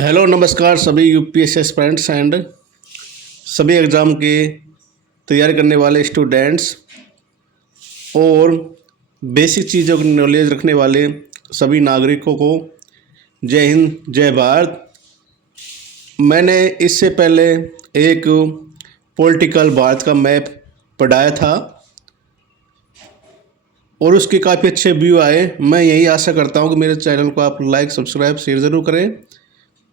Hello नमस्कार सभी UPSC aspirants and सभी एग्ज़ाम के तैयारी करने वाले स्टूडेंट्स और बेसिक चीज़ों की नॉलेज रखने वाले सभी नागरिकों को जय हिंद जय भारत। मैंने इससे पहले एक पॉलिटिकल भारत का मैप पढ़ाया था और उसके काफ़ी अच्छे व्यू आए। मैं यही आशा करता हूँ कि मेरे चैनल को आप लाइक सब्सक्राइब शेयर ज़रूर करें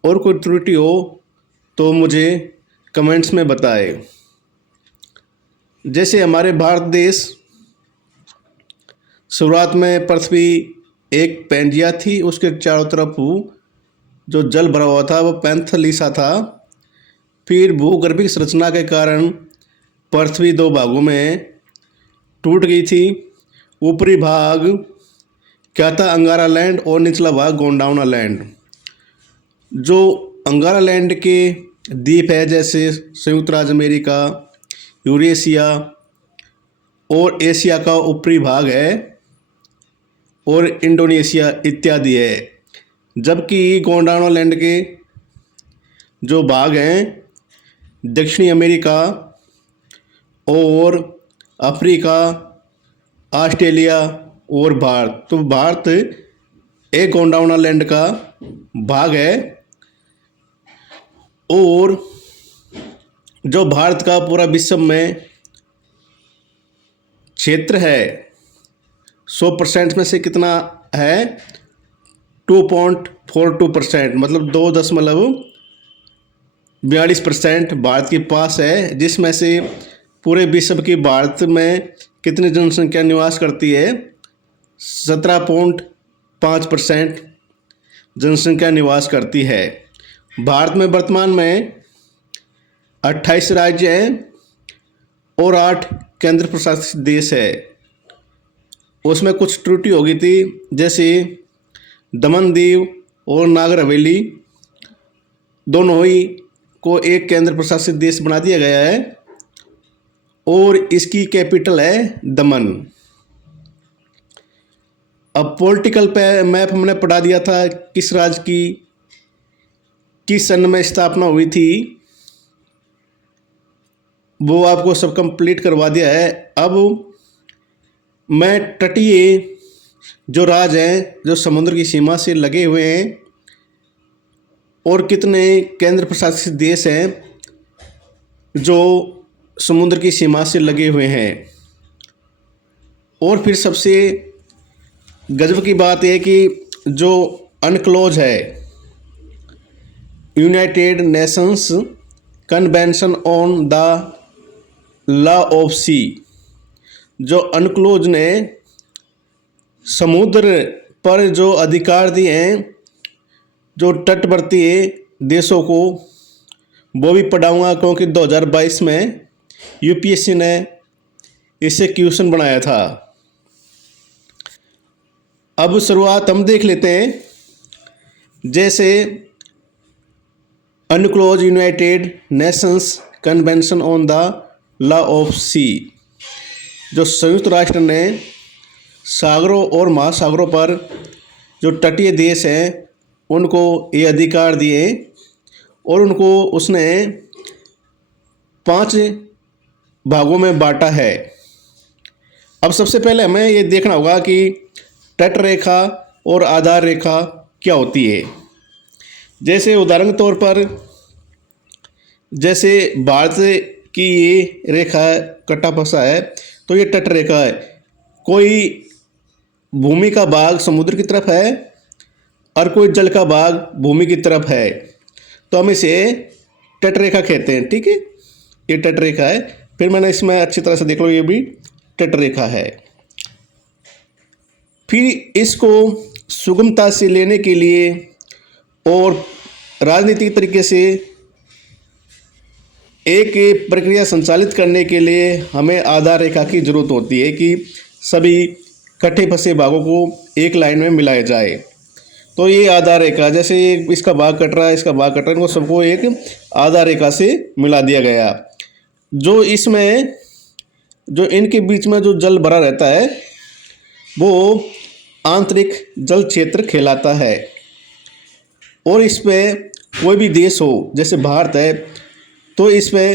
और कोई त्रुटि हो तो मुझे कमेंट्स में बताएं। जैसे हमारे भारत देश शुरुआत में पृथ्वी एक पेंजिया थी, उसके चारों तरफ जो जल भरा हुआ था वो पैंथली सा था। फिर भूगर्भिक संरचना के कारण पृथ्वी दो भागों में टूट गई थी। ऊपरी भाग क्या था, अंगारा लैंड, और निचला भाग गोंडवाना लैंड। जो अंगारा लैंड के द्वीप है जैसे संयुक्त राज्य अमेरिका, यूरेशिया और एशिया का ऊपरी भाग है और इंडोनेशिया इत्यादि है। जबकि गोंडवाना लैंड के जो भाग हैं दक्षिणी अमेरिका और अफ्रीका, ऑस्ट्रेलिया और भारत। तो भारत एक गोंडवाना लैंड का भाग है और जो भारत का पूरा विश्व में क्षेत्र है 100% में से कितना है 2.42%, मतलब 2.42% भारत के पास है। जिसमें से पूरे विश्व की भारत में कितनी जनसंख्या निवास करती है, 17.5% जनसंख्या निवास करती है। भारत में वर्तमान में 28 राज्य हैं और 8 केंद्र प्रशासित देश है। उसमें कुछ त्रुटि हो गई थी, जैसे दमन दीव और नागर हवेली दोनों ही को एक केंद्र प्रशासित देश बना दिया गया है और इसकी कैपिटल है दमन। अब पॉलिटिकल मैप हमने पढ़ा दिया था किस राज्य की किस सन में स्थापना हुई थी, वो आपको सब कंप्लीट करवा दिया है। अब मैं तटीय जो राज्य हैं जो समुद्र की सीमा से लगे हुए हैं और कितने केंद्र प्रशासित देश हैं जो समुद्र की सीमा से लगे हुए हैं। और फिर सबसे गजब की बात यह कि जो अनक्लोज है United Nations convention on the law of sea, जो अनक्लोज ने समुद्र पर जो अधिकार दिए हैं जो तटवर्ती देशों को, वो भी पढ़ाऊँगा क्योंकि 2022 में यूपीएससी ने इससे क्वेश्चन बनाया था। अब शुरुआत हम देख लेते हैं। जैसे UNCLOS United Nations convention on the law of sea, जो संयुक्त राष्ट्र ने सागरों और महासागरों पर जो तटीय देश हैं उनको ये अधिकार दिए और उनको उसने 5 भागों में बांटा है। अब सबसे पहले हमें ये देखना होगा कि तट रेखा और आधार रेखा क्या होती है। जैसे उदाहरण के तौर पर जैसे भारत की ये रेखा कटा फंसा है तो ये तट रेखा है। कोई भूमि का भाग समुद्र की तरफ है और कोई जल का भाग भूमि की तरफ है, तो हम इसे तट रेखा कहते हैं। ठीक है, ये तट रेखा है। फिर मैंने इसमें अच्छी तरह से देख लो, ये भी तट रेखा है। फिर इसको सुगमता से लेने के लिए और राजनीतिक तरीके से एक प्रक्रिया संचालित करने के लिए हमें आधार रेखा की जरूरत होती है कि सभी कटे फंसे भागों को एक लाइन में मिलाया जाए। तो ये आधार रेखा, जैसे इसका भाग कट रहा है, इसका भाग कट रहा है, इनको सबको एक आधार रेखा से मिला दिया गया। जो इसमें जो इनके बीच में जो जल भरा रहता है वो आंतरिक जल क्षेत्र कहलाता है और इस पे कोई भी देश हो जैसे भारत है तो इस पे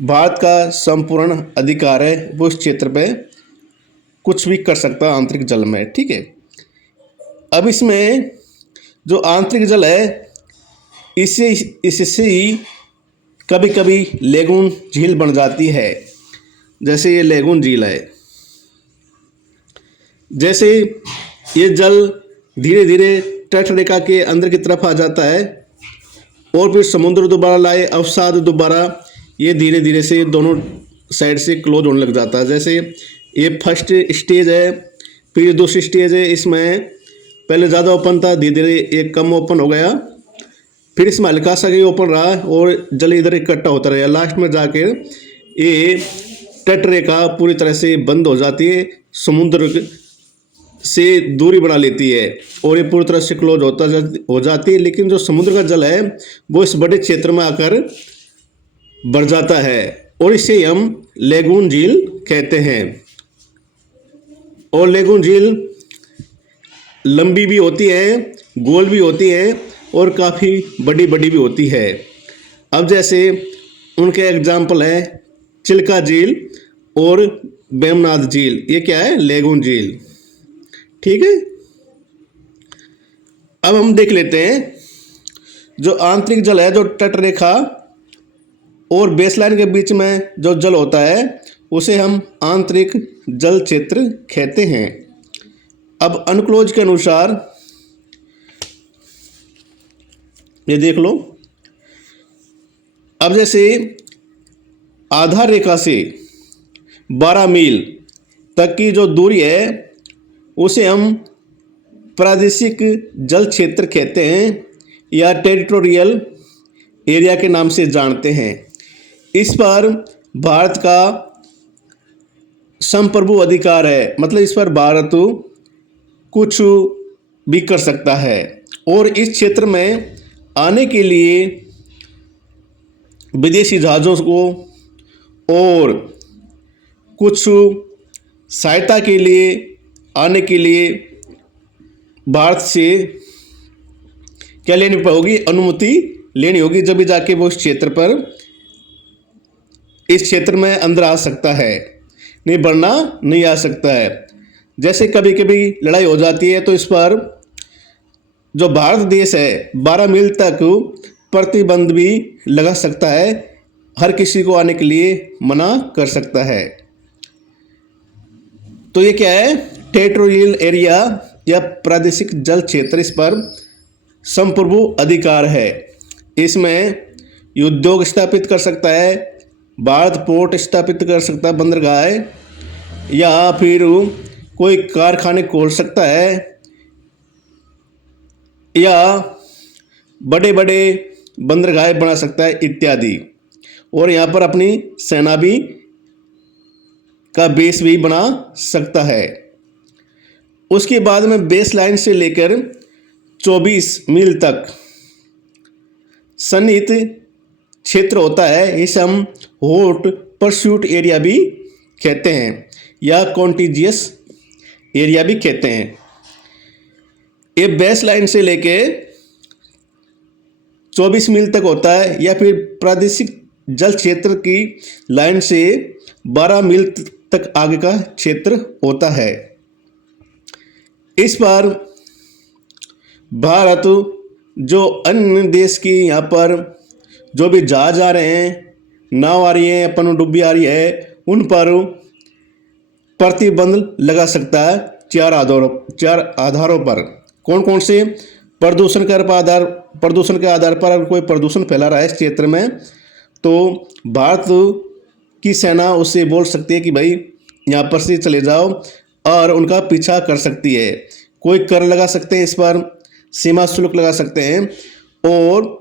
भारत का संपूर्ण अधिकार है, वो इस क्षेत्र पे कुछ भी कर सकता है आंतरिक जल में। ठीक है, अब इसमें जो आंतरिक जल है इससे ही कभी कभी लेगून झील बन जाती है। जैसे ये लेगून झील है, जैसे ये जल धीरे धीरे तट रेखा के अंदर की तरफ आ जाता है और फिर समुद्र दोबारा लाए अवसाद दोबारा ये धीरे धीरे से दोनों साइड से क्लोज होने लग जाता है। जैसे ये फर्स्ट स्टेज है, फिर दूसरी स्टेज है, इसमें पहले ज़्यादा ओपन था, धीरे धीरे एक कम ओपन हो गया, फिर इसमें हल्का सा ही ओपन रहा और जल इधर इकट्ठा होता रहा। लास्ट में जाकर ये तट रेखा पूरी तरह से बंद हो जाती है, समुद्र से दूरी बना लेती है और ये पूरी तरह से क्लोज हो जाती है। लेकिन जो समुद्र का जल है वो इस बड़े क्षेत्र में आकर बढ़ जाता है और इसे हम लेगून झील कहते हैं। और लेगून झील लंबी भी होती है, गोल भी होती है और काफ़ी बड़ी बड़ी भी होती है। अब जैसे उनके एग्जाम्पल है चिल्का झील और वेमनाथ झील, ये क्या है? लेगून झील। ठीक है, अब हम देख लेते हैं जो आंतरिक जल है, जो तट रेखा और बेसलाइन के बीच में जो जल होता है उसे हम आंतरिक जल क्षेत्र कहते हैं। अब अनक्लोज के अनुसार ये देख लो, अब जैसे आधार रेखा से 12 मील तक की जो दूरी है उसे हम प्रादेशिक जल क्षेत्र कहते हैं या टेरिटोरियल एरिया के नाम से जानते हैं। इस पर भारत का संप्रभु अधिकार है, मतलब इस पर भारत कुछ भी कर सकता है और इस क्षेत्र में आने के लिए विदेशी जहाज़ों को और कुछ सहायता के लिए आने के लिए भारत से क्या लेनी होगी? अनुमति लेनी होगी, जब भी जाके वो इस क्षेत्र में अंदर आ सकता है, नहीं वरना नहीं आ सकता है। जैसे कभी कभी लड़ाई हो जाती है तो इस पर जो भारत देश है 12 मील तक प्रतिबंध भी लगा सकता है, हर किसी को आने के लिए मना कर सकता है। तो ये क्या है? टेरिटोरियल एरिया या प्रादेशिक जल क्षेत्र, इस पर संप्रभु अधिकार है। इसमें उद्योग स्थापित कर सकता है, भारत पोर्ट स्थापित कर सकता है, बंदरगाह, या फिर कोई कारखाने खोल सकता है या बड़े बड़े बंदरगाह बना सकता है इत्यादि। और यहाँ पर अपनी सेना भी का बेस भी बना सकता है। उसके बाद में बेस लाइन से लेकर 24 मील तक सन्निहित क्षेत्र होता है, इसे हम हॉट परस्यूट एरिया भी कहते हैं या कॉन्टिजियस एरिया भी कहते हैं। ये बेस लाइन से लेके 24 मील तक होता है या फिर प्रादेशिक जल क्षेत्र की लाइन से 12 मील तक आगे का क्षेत्र होता है। इस पर भारत जो अन्य देश की यहाँ पर जो भी जहाज आ रहे हैं, नाव आ रही है, पनडुब्बी आ रही है, उन पर प्रतिबंध लगा सकता है 4 आधारों पर। कौन कौन से? प्रदूषण के आधार पर अगर कोई प्रदूषण फैला रहा है इस क्षेत्र में तो भारत की सेना उससे बोल सकती है कि भाई यहाँ पर से चले जाओ और उनका पीछा कर सकती है। कोई कर लगा सकते हैं, इस पर सीमा शुल्क लगा सकते हैं और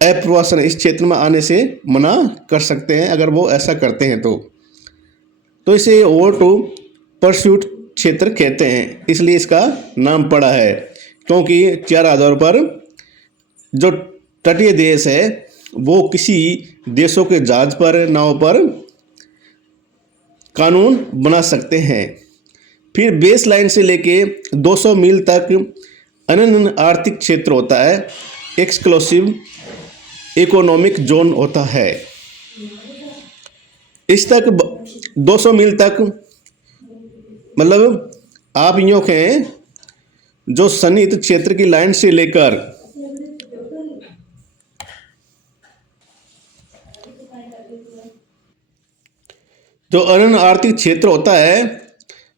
अप्रवासन इस क्षेत्र में आने से मना कर सकते हैं अगर वो ऐसा करते हैं तो इसे हॉट परस्यूट क्षेत्र कहते हैं, इसलिए इसका नाम पड़ा है। क्योंकि 4 आधारों पर जो तटीय देश है वो किसी देशों के जहाज पर, नाव पर कानून बना सकते हैं। फिर बेस लाइन से लेके 200 मील तक अनन्य आर्थिक क्षेत्र होता है, एक्सक्लूसिव इकोनॉमिक जोन होता है। इस तक 200 मील तक मतलब आप यूँ कहें जो सन्निहित क्षेत्र की लाइन से लेकर जो अनन्य आर्थिक क्षेत्र होता है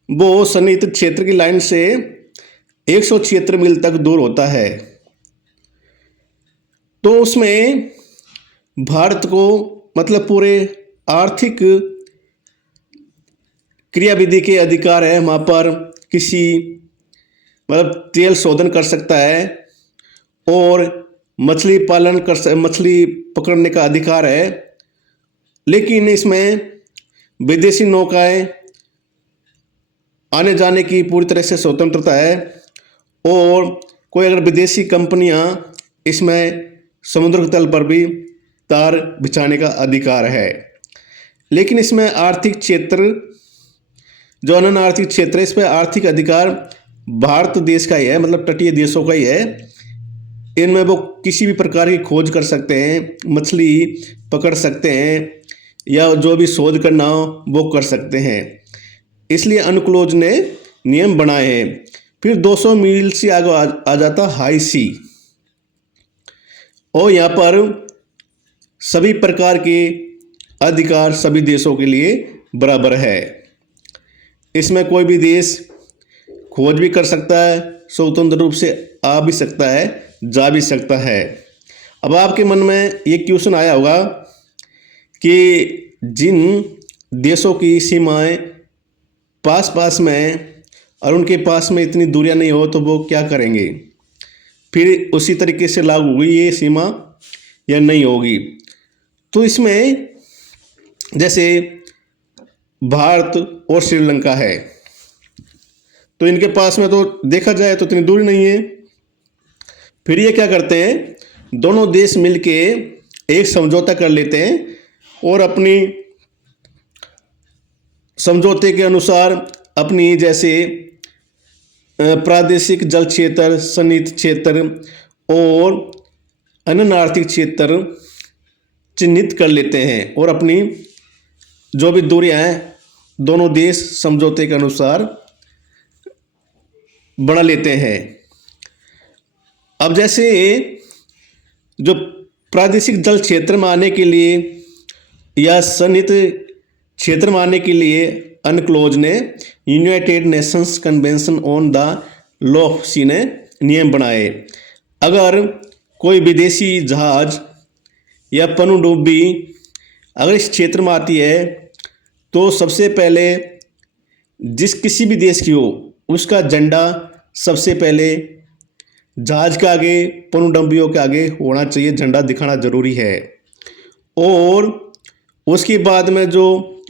वो सन्निहित क्षेत्र की लाइन से 176 मील तक दूर होता है। तो उसमें भारत को मतलब पूरे आर्थिक क्रियाविधि के अधिकार है। वहाँ पर किसी मतलब तेल शोधन कर सकता है और मछली पालन मछली पकड़ने का अधिकार है। लेकिन इसमें विदेशी नौकाएं आने जाने की पूरी तरह से स्वतंत्रता है और कोई अगर विदेशी कंपनियां इसमें समुद्र तल पर भी तार बिछाने का अधिकार है। लेकिन इसमें आर्थिक क्षेत्र जो अनन्य आर्थिक क्षेत्र है इस पर आर्थिक अधिकार भारत देश का ही है, मतलब तटीय देशों का ही है। इनमें वो किसी भी प्रकार की खोज कर सकते हैं, मछली पकड़ सकते हैं या जो भी शोध करना हो वो कर सकते हैं। इसलिए अनक्लोज ने नियम बनाए हैं। फिर 200 मील से आगे आ जाता हाई सी और यहाँ पर सभी प्रकार के अधिकार सभी देशों के लिए बराबर है। इसमें कोई भी देश खोज भी कर सकता है, स्वतंत्र रूप से आ भी सकता है, जा भी सकता है। अब आपके मन में ये क्वेश्चन आया होगा कि जिन देशों की सीमाएं पास पास में हैं और उनके पास में इतनी दूरियां नहीं हो तो वो क्या करेंगे, फिर उसी तरीके से लागू होगी ये सीमा या नहीं होगी। तो इसमें जैसे भारत और श्रीलंका है तो इनके पास में तो देखा जाए तो इतनी दूरी नहीं है। फिर ये क्या करते हैं, दोनों देश मिलके एक समझौता कर लेते हैं और अपनी समझौते के अनुसार अपनी जैसे प्रादेशिक जल क्षेत्र, सन्निहित क्षेत्र और अनन्य आर्थिक क्षेत्र चिन्हित कर लेते हैं और अपनी जो भी दूरियां हैं दोनों देश समझौते के अनुसार बना लेते हैं। अब जैसे जो प्रादेशिक जल क्षेत्र में आने के लिए या सन्निहित क्षेत्र में आने के लिए अनक्लोज ने United Nations convention on the law of sea ने नियम बनाए। अगर कोई विदेशी जहाज या पनडुब्बी अगर इस क्षेत्र में आती है तो सबसे पहले जिस किसी भी देश की हो उसका झंडा सबसे पहले जहाज के आगे, पनडुब्बियों के आगे होना चाहिए, झंडा दिखाना जरूरी है। और उसके बाद में जो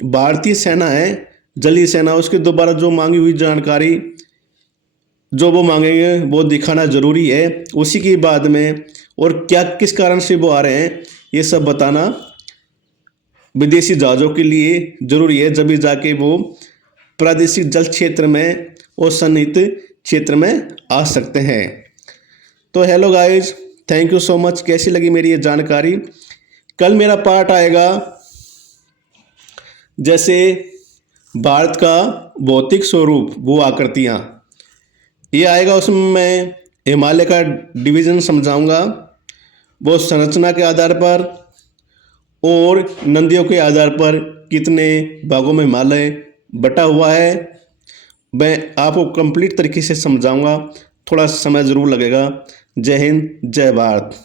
भारतीय सेना है, जलीय सेना, उसके दोबारा जो मांगी हुई जानकारी जो वो मांगेंगे वो दिखाना जरूरी है। उसी के बाद में और क्या किस कारण से वो आ रहे हैं ये सब बताना विदेशी जहाज़ों के लिए जरूरी है, जब भी जाके वो प्रादेशिक जल क्षेत्र में और सन्निहित क्षेत्र में आ सकते हैं। तो hello guys, thank you so much. कैसी लगी मेरी ये जानकारी। कल मेरा पार्ट आएगा जैसे भारत का भौतिक स्वरूप, वो आकृतियाँ, ये आएगा। उसमें मैं हिमालय का डिवीज़न समझाऊंगा, वो संरचना के आधार पर और नदियों के आधार पर कितने भागों में हिमालय बटा हुआ है। मैं आपको कंप्लीट तरीके से समझाऊंगा, थोड़ा समय ज़रूर लगेगा। जय हिंद, जय भारत।